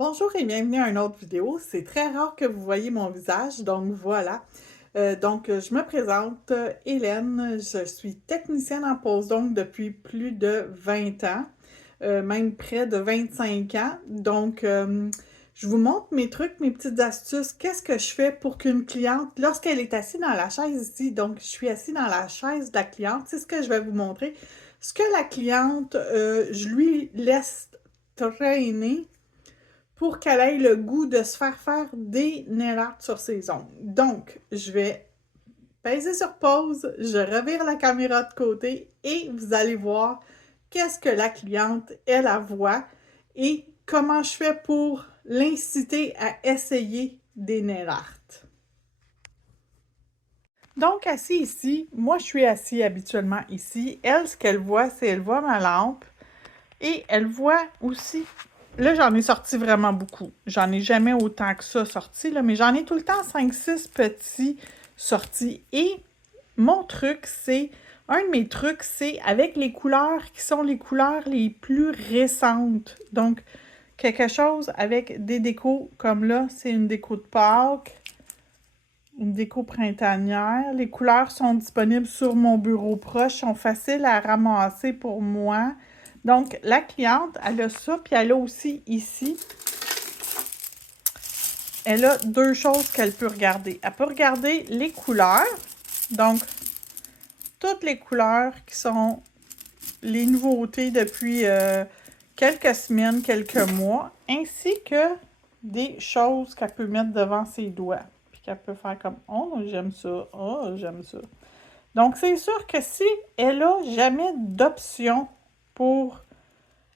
Bonjour et bienvenue à une autre vidéo. C'est très rare que vous voyez mon visage, donc voilà. Je me présente, Hélène. Je suis technicienne en pose d'ongles depuis plus de 20 ans, même près de 25 ans. Je vous montre mes trucs, mes petites astuces. Qu'est-ce que je fais pour qu'une cliente, lorsqu'elle est assise dans la chaise ici, donc je suis assise dans la chaise de la cliente, c'est ce que je vais vous montrer. Ce que la cliente, je lui laisse traîner pour qu'elle ait le goût de se faire des nail art sur ses ongles. Donc, je vais peser sur pause, je revire la caméra de côté et vous allez voir qu'est-ce que la cliente, elle voit et comment je fais pour l'inciter à essayer des nail art. Donc, assis ici, moi je suis assis habituellement ici. Elle, ce qu'elle voit, c'est qu'elle voit ma lampe et elle voit aussi. Là, j'en ai sorti vraiment beaucoup. J'en ai jamais autant que ça sorti, là, mais j'en ai tout le temps 5-6 petits sortis. Et mon truc, un de mes trucs, c'est avec les couleurs qui sont les couleurs les plus récentes. Donc, quelque chose avec des décos comme là, c'est une déco de Pâques, une déco printanière. Les couleurs sont disponibles sur mon bureau proche, sont faciles à ramasser pour moi. Donc, la cliente, elle a ça, puis elle a aussi ici, elle a deux choses qu'elle peut regarder. Elle peut regarder les couleurs, donc toutes les couleurs qui sont les nouveautés depuis quelques semaines, quelques mois, ainsi que des choses qu'elle peut mettre devant ses doigts, puis qu'elle peut faire comme « Oh, j'aime ça, oh, j'aime ça ». Donc, c'est sûr que si elle a jamais d'option pour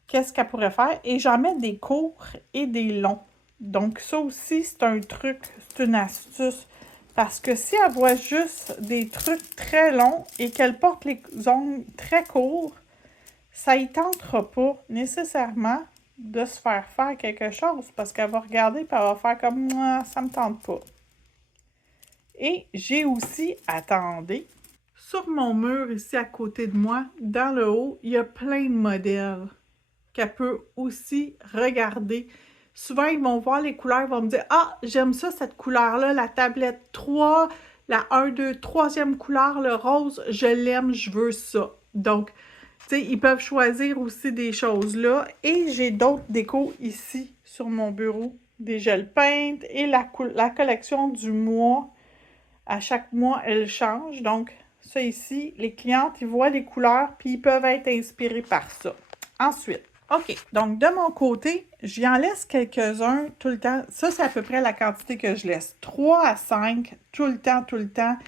qu'est-ce qu'elle pourrait faire, et j'en mets des courts et des longs. Donc, ça aussi, c'est un truc, c'est une astuce. Parce que si elle voit juste des trucs très longs et qu'elle porte les ongles très courts, ça y tentera pas nécessairement de se faire quelque chose parce qu'elle va regarder et elle va faire comme « ça me tente pas ». Et j'ai aussi, attendez, sur mon mur ici à côté de moi, dans le haut, il y a plein de modèles qu'elle peut aussi regarder. Souvent, ils vont voir les couleurs, ils vont me dire « Ah, j'aime ça, cette couleur-là, la tablette 3, la 1, 2, troisième couleur, le rose, je l'aime, je veux ça. » Donc, tu sais, ils peuvent choisir aussi des choses là. Et j'ai d'autres décos ici sur mon bureau, des gels peintes et la collection du mois. À chaque mois, elle change. Donc, ça ici, les clientes, ils voient les couleurs puis ils peuvent être inspirés par ça. Ensuite, OK, donc de mon côté, j'en laisse quelques-uns tout le temps. Ça, c'est à peu près la quantité que je laisse. 3 à 5, tout le temps,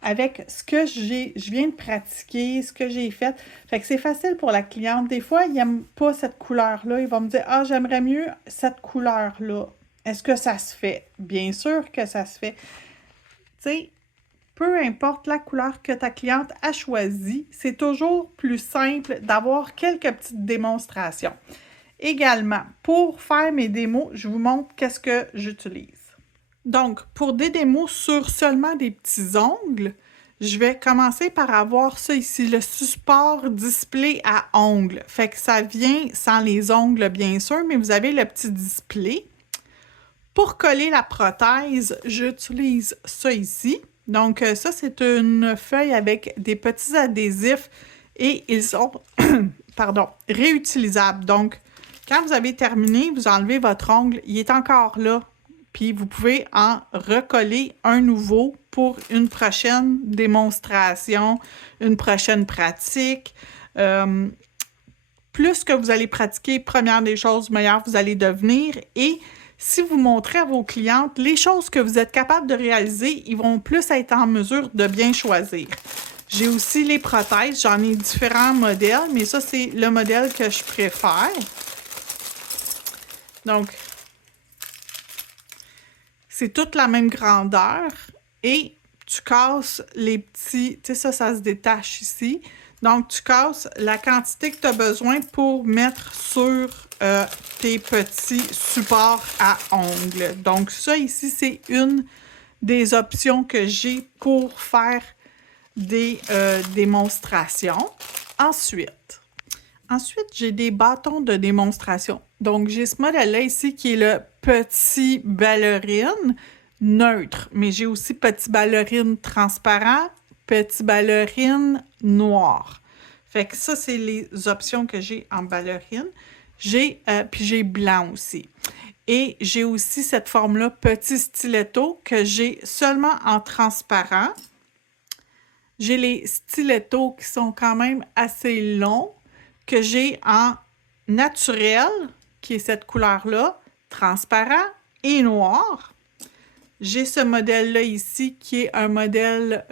avec ce que je viens de pratiquer, ce que j'ai fait. Fait que c'est facile pour la cliente. Des fois, ils n'aiment pas cette couleur-là. Ils vont me dire « Ah, j'aimerais mieux cette couleur-là. » Est-ce que ça se fait? Bien sûr que ça se fait. Tu sais, peu importe la couleur que ta cliente a choisie, c'est toujours plus simple d'avoir quelques petites démonstrations. Également, pour faire mes démos, je vous montre qu'est-ce que j'utilise. Donc, pour des démos sur seulement des petits ongles, je vais commencer par avoir ça ici, le support display à ongles. Fait que ça vient sans les ongles, bien sûr, mais vous avez le petit display. Pour coller la prothèse, j'utilise ça ici. Donc, ça, c'est une feuille avec des petits adhésifs et ils sont, pardon, réutilisables. Donc, quand vous avez terminé, vous enlevez votre ongle, il est encore là. Puis, vous pouvez en recoller un nouveau pour une prochaine démonstration, une prochaine pratique. Plus que vous allez pratiquer, première des choses, meilleure vous allez devenir. Et si vous montrez à vos clientes les choses que vous êtes capable de réaliser, ils vont plus être en mesure de bien choisir. J'ai aussi les prothèses, j'en ai différents modèles, mais ça, c'est le modèle que je préfère. Donc, c'est toute la même grandeur et tu casses les petits, tu sais, ça se détache ici. Donc, tu casses la quantité que tu as besoin pour mettre sur tes petits supports à ongles. Donc, ça ici, c'est une des options que j'ai pour faire des démonstrations. Ensuite, Ensuite, j'ai des bâtons de démonstration. Donc, j'ai ce modèle-là ici qui est le petit ballerine neutre, mais j'ai aussi petit ballerine transparent, petit ballerine noir. Fait que ça, c'est les options que j'ai en ballerine. Puis j'ai blanc aussi. Et j'ai aussi cette forme-là, petit stiletto, que j'ai seulement en transparent. J'ai les stilettos qui sont quand même assez longs, que j'ai en naturel, qui est cette couleur-là, transparent et noir. J'ai ce modèle-là ici, qui est un modèle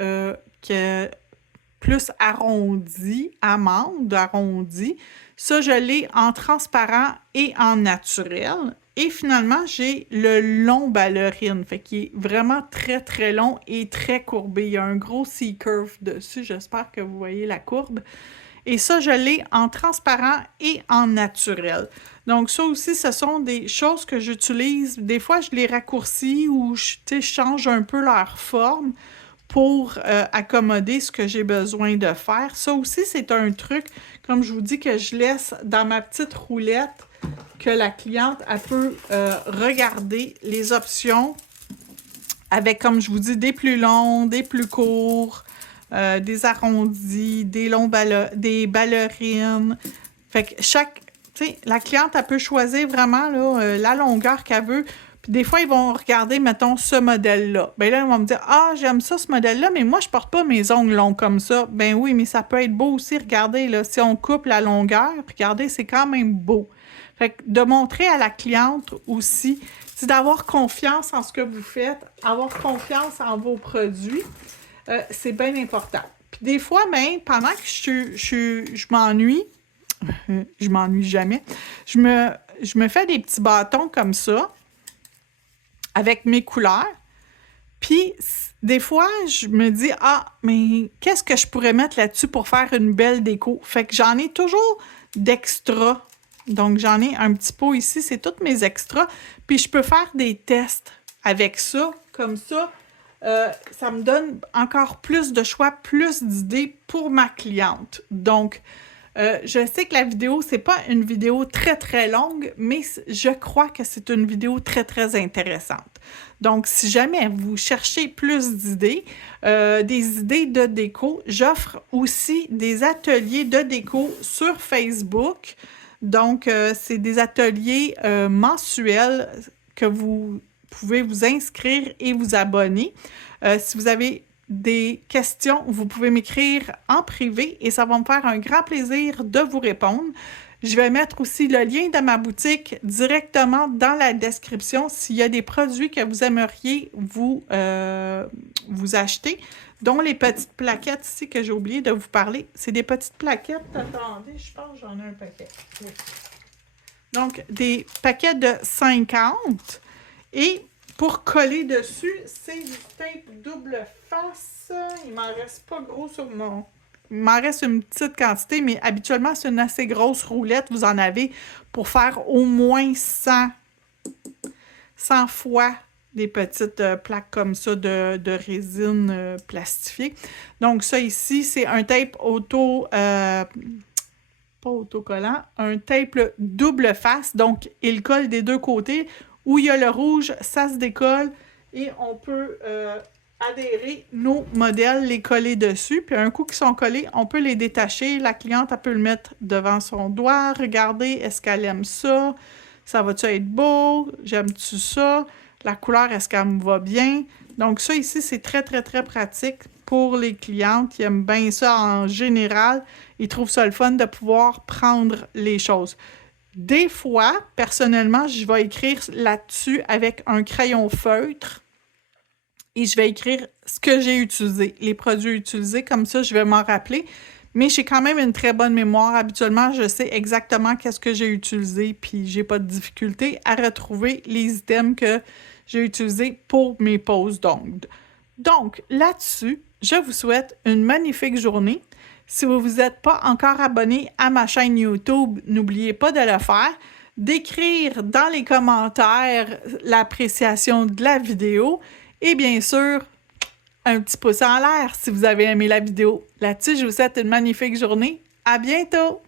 plus arrondi, amande arrondi. Ça, je l'ai en transparent et en naturel. Et finalement, j'ai le long ballerine, fait qu'il est vraiment très, très long et très courbé. Il y a un gros C-curve dessus. J'espère que vous voyez la courbe. Et ça, je l'ai en transparent et en naturel. Donc, ça aussi, ce sont des choses que j'utilise. Des fois, je les raccourcis ou je change un peu leur forme pour accommoder ce que j'ai besoin de faire. Ça aussi, c'est un truc, comme je vous dis, que je laisse dans ma petite roulette, que la cliente, elle peut regarder les options avec, comme je vous dis, des plus longs, des plus courts, des arrondis, des ballerines. Fait que la cliente, elle peut choisir vraiment là, la longueur qu'elle veut. Puis des fois, ils vont regarder, mettons, ce modèle-là. Bien là, ils vont me dire, ah, j'aime ça, ce modèle-là, mais moi, je porte pas mes ongles longs comme ça. Ben oui, mais ça peut être beau aussi. Regardez, là, si on coupe la longueur, regardez, c'est quand même beau. Fait que de montrer à la cliente aussi, c'est d'avoir confiance en ce que vous faites, avoir confiance en vos produits. C'est bien important. Puis des fois, même, pendant que je m'ennuie, je m'ennuie jamais, je me fais des petits bâtons comme ça, avec mes couleurs. Puis, des fois, je me dis, ah, mais qu'est-ce que je pourrais mettre là-dessus pour faire une belle déco? Fait que j'en ai toujours d'extras. Donc, j'en ai un petit pot ici, c'est tous mes extras. Puis, je peux faire des tests avec ça, comme ça. Ça me donne encore plus de choix, plus d'idées pour ma cliente. Donc, je sais que la vidéo, c'est pas une vidéo très, très longue, mais je crois que c'est une vidéo très, très intéressante. Donc, si jamais vous cherchez plus d'idées, des idées de déco, j'offre aussi des ateliers de déco sur Facebook. Donc, c'est des ateliers mensuels que vous pouvez vous inscrire et vous abonner. Si vous avez des questions, vous pouvez m'écrire en privé et ça va me faire un grand plaisir de vous répondre. Je vais mettre aussi le lien de ma boutique directement dans la description s'il y a des produits que vous aimeriez vous acheter, dont les petites plaquettes ici que j'ai oublié de vous parler. C'est des petites plaquettes. Attendez, je pense que j'en ai un paquet. Oui. Donc, des paquets de 50 et pour coller dessus, c'est du tape double face. Il m'en reste pas gros sur mon... Il m'en reste une petite quantité, mais habituellement, c'est une assez grosse roulette. Vous en avez pour faire au moins 100 fois des petites plaques comme ça de résine plastifiée. Donc, ça ici, c'est un tape pas autocollant, un tape double face. Donc, il colle des deux côtés. Où il y a le rouge, ça se décolle et on peut adhérer nos modèles, les coller dessus. Puis un coup qu'ils sont collés, on peut les détacher. La cliente, elle peut le mettre devant son doigt. Regardez, est-ce qu'elle aime ça? Ça va-tu être beau? J'aime-tu ça? La couleur, est-ce qu'elle me va bien? Donc ça ici, c'est très, très, très pratique pour les clientes qui aiment bien ça en général. Ils trouvent ça le fun de pouvoir prendre les choses. Des fois, personnellement, je vais écrire là-dessus avec un crayon feutre et je vais écrire ce que j'ai utilisé, les produits utilisés, comme ça, je vais m'en rappeler. Mais j'ai quand même une très bonne mémoire. Habituellement, je sais exactement qu'est-ce que j'ai utilisé, puis j'ai pas de difficulté à retrouver les items que j'ai utilisés pour mes poses d'ongles. Donc, là-dessus, je vous souhaite une magnifique journée. Si vous ne vous êtes pas encore abonné à ma chaîne YouTube, n'oubliez pas de le faire, d'écrire dans les commentaires l'appréciation de la vidéo et bien sûr, un petit pouce en l'air si vous avez aimé la vidéo. Là-dessus, je vous souhaite une magnifique journée. À bientôt!